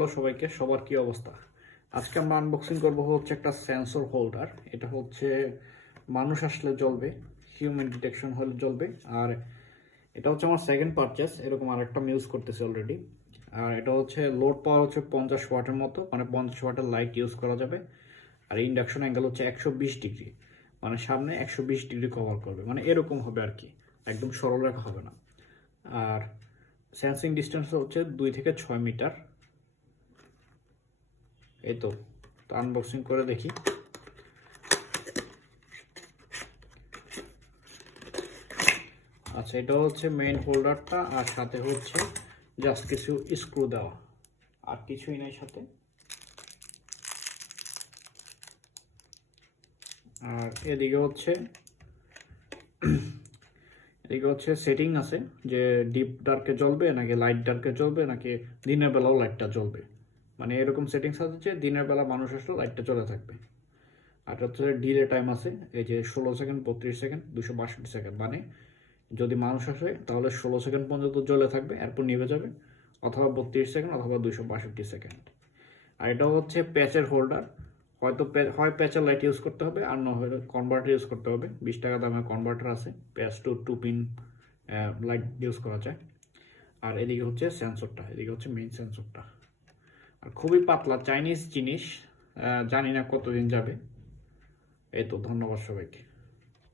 Hello সবাইকে, সবার কি অবস্থা? আজকে আমরা আনবক্সিং করবো হচ্ছে একটা সেন্সর হোল্ডার। এটা হচ্ছে মানুষ আসলে জ্বলবে, হিউম্যান ডিটেকশন হলে জ্বলবে। আর এটা হচ্ছে আমার সেকেন্ড পারচেস, এরকম আরেকটা আমি ইউজ করতেছি অলরেডি। আর এটা হচ্ছে লোড পাওয়ার হচ্ছে 50 ওয়াটের মতো, মানে 50 ওয়াটের লাইট ইউজ করা যাবে। আর ইন্ডাকশন অ্যাঙ্গেল হচ্ছে 120 ডিগ্রি, মানে সামনে 120 ডিগ্রি কভার করবে, মানে এরকম হবে আর কি, একদম সরলরেখা হবে না। আর সেন্সিং ডিস্টেন্স হচ্ছে 2 থেকে 6 মিটার। এই তো আনবক্সিং করে দেখি। আচ্ছা, এটা হচ্ছে মেইন হোল্ডারটা, আর সাথে হচ্ছে জাস্ট কিছু স্ক্রু দেওয়া, আর কিছুই নাই সাথে। আর এদিকে হচ্ছে সেটিং আছে যে ডিপ ডার্কে জ্বলবে নাকি লাইট ডার্কে জ্বলবে নাকি দিনের বেলাও লাইটটা জ্বলবে, মানে এরকম সেটিংস আছে যে দিনের বেলা মানুষ আসলে লাইটটা জ্বলে থাকবে। আর হচ্ছে ডিলে টাইম আছে, এই যে 16 সেকেন্ড, 32 সেকেন্ড, 262 সেকেন্ড, মানে যদি মানুষ আসে তাহলে 16 সেকেন্ড পর্যন্ত জ্বলে থাকবে, এরপর নিভে যাবে, অথবা 32 সেকেন্ড অথবা 262 সেকেন্ড। আর এটা হচ্ছে প্যাচের হোল্ডার, হয়তো হয় প্যাচের লাইট ইউজ করতে হবে, আর না হলে কনভার্টার ইউজ করতে হবে। 20 টাকা দামের কনভার্টার আছে, প্যাচ টু 2 পিন লাইট ইউজ করা যায়। আর এদিকে হচ্ছে সেন্সরটা, এদিকে হচ্ছে মেইন সেন্সরটা। আর খুবই পাতলা চাইনিজ জিনিস, জানি না কতদিন যাবে। এই তো, ধন্যবাদ সবাইকে।